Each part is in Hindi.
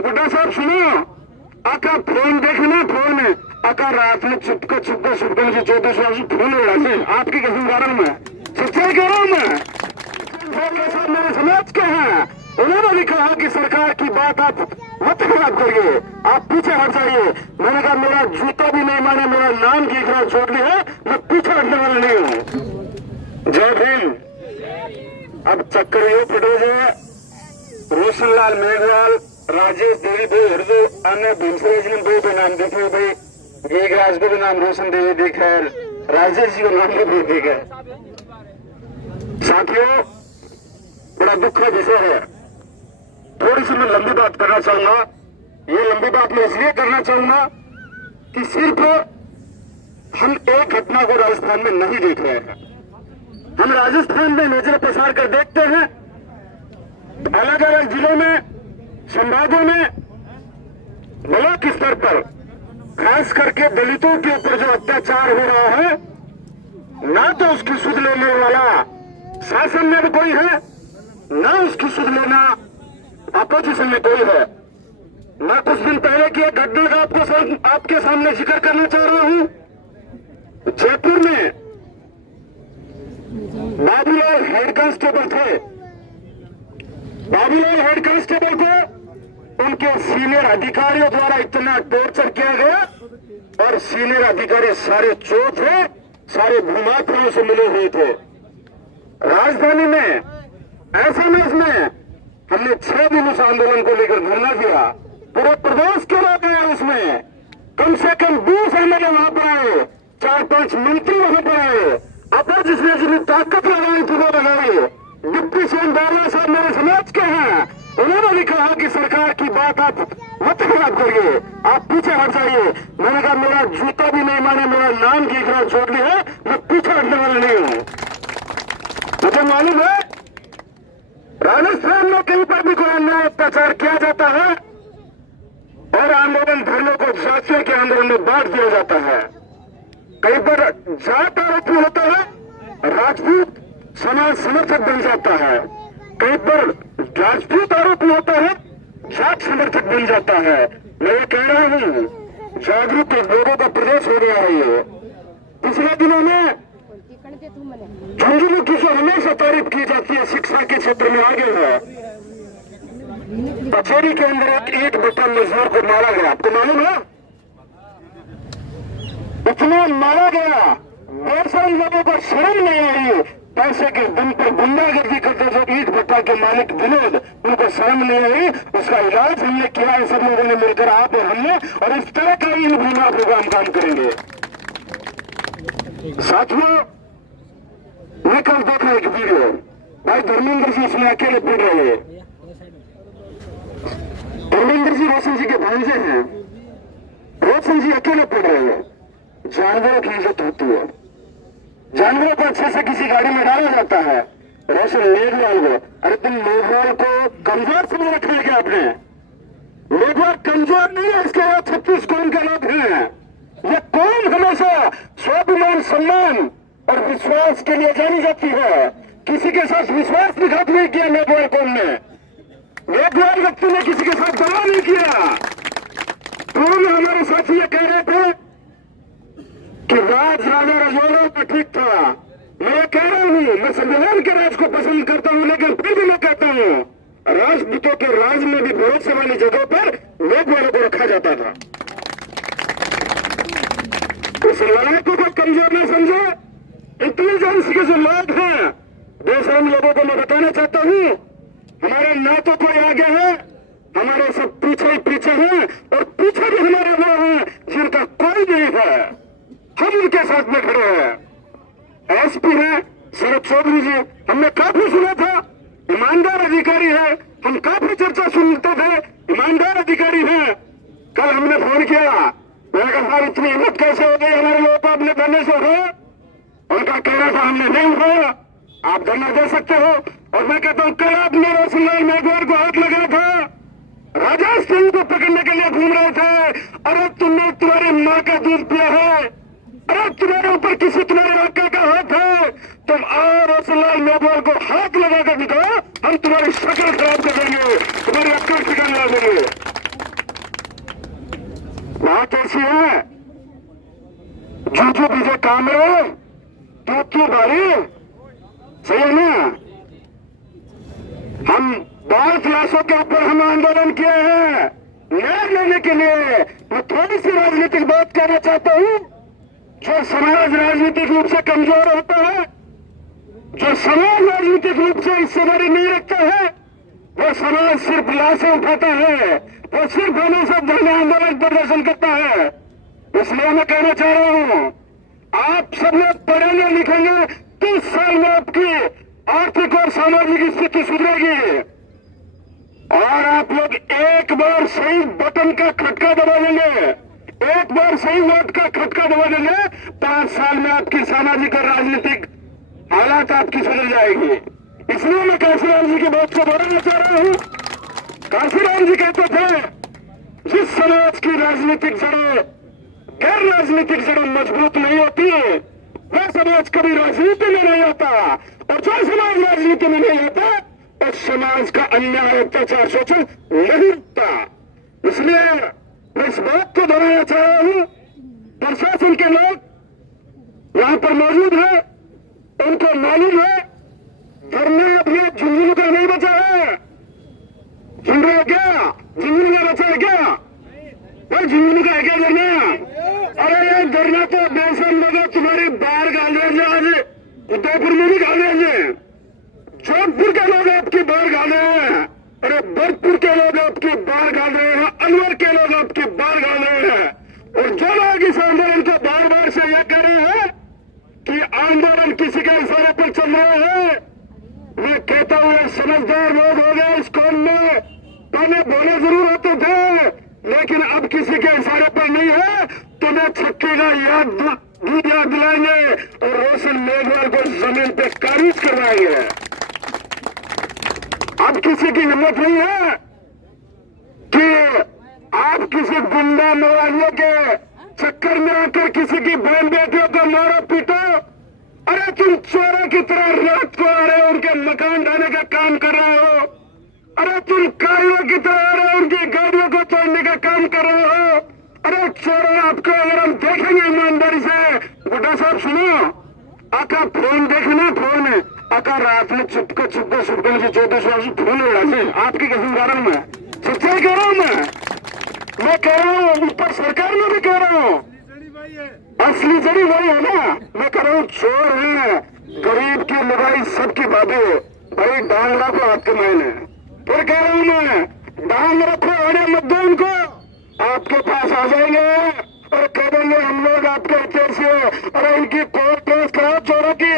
गुड्डा साहब सुनो, आका फोन देखना, फोन में आका रात में चुपके मुझे 1400 फोन उड़ा से आपकी कसम खा रहा हूँ मैं, सच्चाई कह रहा हूँ मैं। मेरे समाज के हैं, उन्होंने भी कहा कि सरकार की बात आप मत खराब करिए, आप पीछे हट जाइए। मैंने कहा मेरा जूता भी नहीं माने, मेरा नाम की इकरार छोड़ दी है, मैं पीछे हटने वाला नहीं हूँ। जय भीम। अब चक्कर ये फटे जो रोशनलाल मेघवाल, राजेश देवी भाई हृदय अन्य भीमसरेज ने भाई नाम देखे भाई, एक राज को भी नाम रोशन देवी देखा है, राजेश जी को नाम भी देखा है। साथियों बड़ा दुख का विषय है, थोड़ी सी मैं लंबी बात करना चाहूंगा। ये लंबी बात मैं इसलिए करना चाहूंगा कि सिर्फ हम एक घटना को राजस्थान में नहीं देख रहे हैं, हम राजस्थान में नजर पसार कर देखते हैं, अलग अलग जिलों में, संभागों में, ब्लॉक स्तर पर खास करके दलितों के ऊपर जो अत्याचार हो रहा है, ना तो उसकी सुध लेने वाला शासन में भी कोई है, ना उसकी सुध लेना अपोजिशन में कोई है। मैं कुछ दिन पहले की एक घटना का आपके सामने जिक्र करना चाह रहा हूं। जयपुर में बाबूलाल हेड कांस्टेबल थे, बाबूलाल हेड कांस्टेबल को उनके सीनियर अधिकारियों द्वारा इतना टॉर्चर किया गया और सीनियर अधिकारी सारे चोर थे, सारे भूमाफियाओं से मिले हुए थे। राजधानी में एसएमएस में हमने 6 दिन उस आंदोलन को लेकर धरना दिया, पूरे प्रदेश के लोग आए, उसमें कम से कम 20 एमएलए वहां पर आए, 4-5 मंत्री वहां पर आए, अपर जिसने जितनी ताकत लगाई थी वो लगाई। डिप्टी सीएम बाला साहब मेरे समाज के हैं, उन्होंने भी कहा कि सरकार की बात आप मत खराब करिए, आप पीछे हट जाइए। मैंने कहा मेरा जूता भी नहीं माने, मेरा नाम की इकरार छोड़ दी है, मैं पीछे हटने वाला नहीं हूँ। मुझे मालूम है राजस्थान में कहीं पर भी कोई अन्याय अत्याचार किया जाता है और आंदोलन धरने को जातियों के आंदोलन में बांट दिया जाता है। कहीं पर जात आरोप होता है, राजपूत समाज समर्थक बन जाता है, कहीं पर राजपूत आरोप होता है, जात समर्थक बन जाता है। मैं ये कह रहा हूं जागरूक लोगों का प्रदेश हो गया है ये। पिछले दिनों में झुंझुनू की जो हमेशा तारीफ की जाती है, शिक्षा के क्षेत्र में आगे है, पचेरी के अंदर एक ईंट भट्टा मजदूर को मारा गया, आपको मालूम है? इतना मारा गया, बेशरम लोगों को शर्म नहीं आई। पैसे के दम पर गुंडागर्दी करते जो ईंट भट्टा के मालिक विनोद, उनको शर्म नहीं आई। उसका इलाज हमने किया है, सब लोगों ने मिलकर, आप और हमने, और इस तरह का इन बीमा प्रोग्राम काम करेंगे। साथियों ये कल देखा एक वीडियो, भाई धर्मेंद्र जी इसमें अकेले पड़ रहे हैं। धर्मेंद्र जी रोशन जी के भांजे हैं, रोशन जी अकेले पड़ रहे हैं। जानवरों की इज्जत होती है, जानवरों को अच्छे से किसी गाड़ी में डाला जाता है। रोशन मेघवाल को, अरे तुम मेघवाल को कमजोर समझ रखा है क्या आपने? मेघवाल कमजोर नहीं है, इसके बाद 36 कौम के लोग हैं। ये कौम हमेशा स्वाभिमान, सम्मान और विश्वास के लिए जानी जाती है। किसी के साथ विश्वासघात नहीं किया मेघवाल कौम ने, मेघवाल व्यक्ति ने किसी के साथ दवा नहीं किया। कौन हमारे साथी ये कह रहे थे कि राज राजा रजौरों का ठीक था। मैं कह रहा हूं, मैं संविधान के राज को पसंद करता हूं, लेकिन फिर भी मैं कहता हूं राजपूतों के राज में भी बहुत से वाली जगहों पर मेघवालों को रखा जाता था। इस लड़ाकू को कमजोर न समझो। इंटेलिजेंस के जो लोग हैं, बेशरम लोगों को मैं बताना चाहता हूं, हमारे ना तो कोई आगे है, हमारे सब पीछे ही पीछे हैं, और पीछे भी हमारे वो हैं जिनका कोई नहीं है, हम उनके साथ में खड़े हैं। एसपी है शरद चौधरी जी, हमने काफी सुना था, ईमानदार अधिकारी है, हम काफी चर्चा सुनते थे, ईमानदार अधिकारी है। कल हमने फोन किया, मैंने कहा सर इतनी हिम्मत कैसे हो गई हमारे लोगों को अपने धरने से उठाया? उनका कहना था हमने नहीं उठाया, आप धरना दे सकते हो। और मैं कहता हूं कल आपने रोशनलाल मेघवाल को हाथ लगाया था, राजेश सिंह को पकड़ने के लिए घूम रहे थे, अरे तुमने तुम्हारी माँ का दूध पिया है, अरे तुम्हारे ऊपर किसी तुम्हारे लड़के का हाथ है, तुम आओ रोशनलाल मेघवाल को हाथ लगा कर दिखाओ, हम तुम्हारी शक्ल खराब कर देंगे, तुम्हारी अक्ल ठिकाने ला देंगे। की बीजे कामरे दूध की बारी, सही है ना। हम बाल क्लासों के ऊपर हम आंदोलन किए हैं न्याय लेने के लिए। मैं थोड़ी सी राजनीतिक बात करना चाहता हूं। जो समाज राजनीतिक रूप से कमजोर होता है, जो समाज राजनीतिक रूप से हिस्सेदारी नहीं रखता है, वो समाज सिर्फ लाशें उठाता है, वो सिर्फ हमेशा धरना आंदोलन प्रदर्शन करता है। इसलिए मैं कहना चाह रहा हूं, आप सब लोग पढ़ेंगे लिखेंगे, 30 साल में आपकी आर्थिक और सामाजिक स्थिति सुधरेगी और आप लोग एक बार सही बटन का खटका दबा देंगे, एक बार सही वोट का खटका दबा देंगे, 5 साल में आपकी सामाजिक और राजनीतिक हालात आपकी सुधर जाएगी। इसलिए मैं काशीराम जी की बात को दोहराना चाह रहा हूं। काशीराम जी कहते थे, जिस समाज की राजनीतिक जड़ें गैर राजनीतिक जड़ें मजबूत नहीं होती है, वह समाज कभी राजनीति में नहीं होता, और जो समाज राजनीति में नहीं होता उस समाज का अन्याय अत्याचार शोषण नहीं होता। इसलिए मैं इस बात को दोहराना चाह रहा हूं, प्रशासन के लोग यहां पर मौजूद है, उनको मालूम है धरना अभी झुंझुनू का नहीं बचा है। झुंझुनू क्या, झुंझुनू का बचा है क्या? भाई झुंझुनू का है क्या धरना? अरे ये धरना तो बेसन लगा तुम्हारे बाहर गाल देंगे, आज उदयपुर में भी गाल देंगे, जोधपुर के लोग आपकी बाहर गाल रहे हैं, अरे भरतपुर के लोग आपकी बाहर गाल रहे हैं, अलवर के लोग आपकी बाहर गाल रहे हैं। और जो लोग इस आंदोलन को बार बार से यह कह रहे हैं कि आंदोलन किसी के इशारे पर चल रहा है, मैं कहता हूं समझदार लोग हो गए इस कौम में। पहले बोले जरूर होते थे, लेकिन अब किसी के इशारे पर नहीं है। तुम्हें छक्के का दूध याद दिलाएंगे और रोशन मेघवाल को जमीन पे काबिज करवाएंगे। अब किसी की हिम्मत नहीं है कि आप किसी गुंडा मवालियों के चक्कर में आकर किसी की बहन बेटियों को मारो पीटो। अरे तुम चोरों की तरह रात को आ रहे हो, उनके मकान ढाने का काम कर रहे हो। अरे तुम कारियों की तरह आ रहे हो, उनकी गाड़ियों को तोड़ने का काम कर रहे हो। अरे चोरों, आपको अगर हम देखेंगे ईमानदारी से, बुड्ढा साहब सुनो, आका फोन देखना, फोन आका रात में चुपके मुझे 1400 फोन उड़ा से आपकी कसम खा रहा हूं, मैं सच्चाई कह रहा हूं। मैं कह रहा हूं, ऊपर सरकार में भी कह रहा हूं, असली जड़ी वही है ना। मैं कह रहा हूं चोर है, गरीब की लड़ाई सबकी बातें भाई, डांग रखो हाथ के मायने। फिर कह रहा हूं मैं, डांग रखो, आने मत दो उनको, आपके पास आ जाएंगे और कह देंगे हम लोग आपके हथियार से। अरे इनकी कोर्ट केस कराओ चोरों की,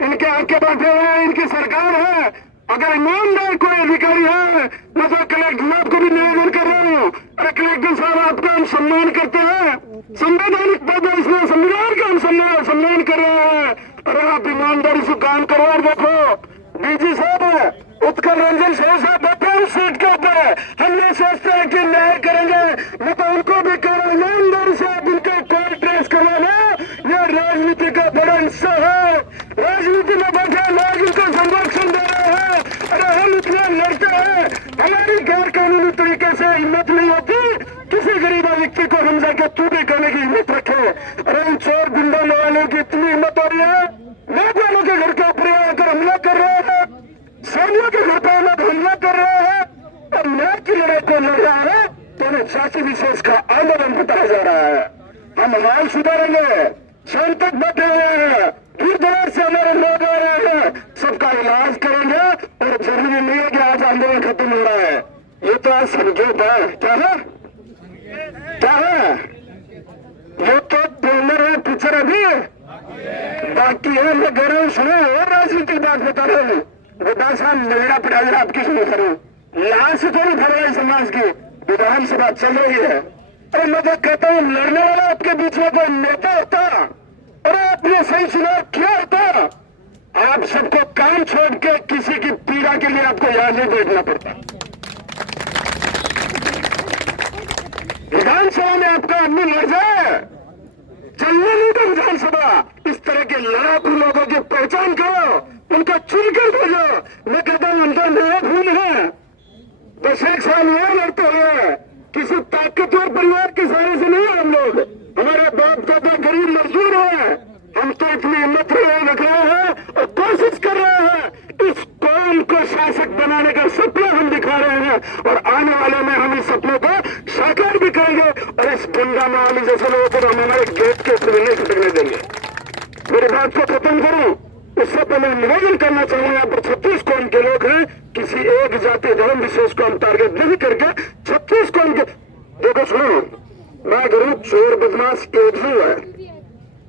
इनके आके बैठे हुए हैं, इनकी सरकार है। अगर ईमानदार कोई अधिकारी है, मैं तो कलेक्टर आपको भी निवेदन कर रहा हूँ, अरे कलेक्टर साहब आपका हम सम्मान करते हैं, संवैधानिक पद है, इसमें संविधान का हम सम्मान कर रहे हैं। अरे आप ईमानदारी से काम करो। और देखो डीजी साहब उत्कल रंजन सिंह साहब बैठे उस सीट के ऊपर, हम ये सोचते हैं कि न्याय करेंगे। मैं तो उनको भी कह रहा हूं, ईमानदारी से आप इनको कोर्ट ट्रेस करवाना, यह राजनीति का बड़ा हिस्सा है। राजनीति में बैठे लोग इनको संरक्षण दे रहे हैं। अरे हम इतना लड़ते हैं, हमारी गैर कानूनी तरीके से हिम्मत नहीं होती किसी गरीब व्यक्ति को हम जाके तू भी करने की हिम्मत रखे। अरे इन चोर गुंडा वालों की इतनी हिम्मत हो रही है, लोग वालों के घर के ऊपर आकर हमला कर रहे हैं, सैनियों के घर पर लोग हमला कर रहे हैं और न्याय की लड़ाई को लड़ रहा है, तो उन्हें जाति विशेष का आंदोलन बताया जा रहा है। हम हाल सुधारेंगे, शाम तक बैठे हुए हैं, दूर दराज से हमारे लोग आ रहे हैं, सबका इलाज करेंगे और जरूरी नहीं है कि आज आंदोलन खत्म हो रहा है। ये तो आज समझौता है। क्या है, क्या है? ये तो ट्रेलर है, पिक्चर अभी बाकी है। मैं कह रहा हूँ सुनो, और राजनीतिक बात बता रहा हूँ। बुड्ढा साहब मेरा पढ़ाई आपकी सुनो करूँ, यहां से थोड़ी भरवाई समाज की विधानसभा चल रही है। अरे मैं तो कहता हूँ लड़ने वाला आपके बीच में कोई नेता होता और आपने सही चुनाव किया होता, आप सबको काम छोड़ के किसी की पीड़ा के लिए आपको यहां नहीं बैठना पड़ता। विधानसभा में आपका आदमी लड़ जाए, चलने नहीं दो विधानसभा। इस तरह के लड़ाकू लोगों की पहचान करो, उनको चुनकर भेजो। मैं कहता हूं अंदर नया खून है, बस एक साल और लड़ते हुए किसी ताकतवर परिवार के सहारे से नहीं। हम लोग हमारे बाप दादा गरीब मजदूर हैं, हम तो इतनी हिम्मत रख रहे हैं और कोशिश कर रहे हैं, इस कौम को शासक बनाने का सपना हम दिखा रहे हैं और आने वाले में हम इस सपने को साकार भी करेंगे और इस गुंडा मावली जैसे लोगों को हम हमारे गेट के ऊपर नहीं खटकने देंगे। मेरी बात को खत्म करूं उससे पहले निवेदन करना चाहूंगा, यहाँ पर 36 कौम के लोग हैं, किसी एक जाति धर्म विशेष को हम टारगेट नहीं करके 36 कौम के देखो सुनो, मैं करूं चोर बदमाश एक ही है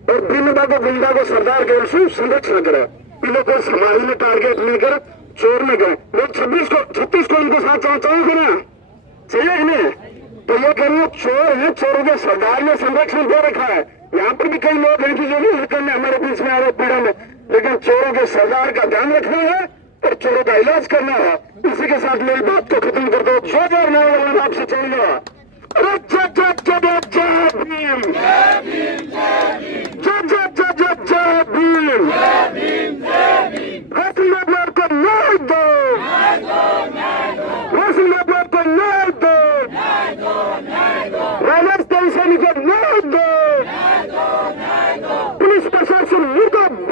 और बिना को गुंडा को सरदार के संरक्षण करे, इन लोग को समाज में टारगेट नहीं करे, चोर नहीं करे। लोग 36 को इनके साथ चाहोगे ना, चाहिए कि नहीं? तो ये कह रही है चोर है, चोरों के सरदार ने संरक्षण दे रखा है। यहाँ पर भी कई लोग हैं कि जो नहीं करने हमारे बीच में आरोप पीड़ा में, लेकिन चोरों के सरदार का ध्यान रखना है और चोरों का इलाज करना है। इसी के साथ मेरी बात को खत्म कर दो। जो जो आपसे चाहिए अरे जय भीम, जय भीम, वैष्णव को न्याय दो, वैष्णव को न्याय दो, राजस्थान सैनिक को न्याय दो, पुलिस प्रशासन मुर्दाबाद।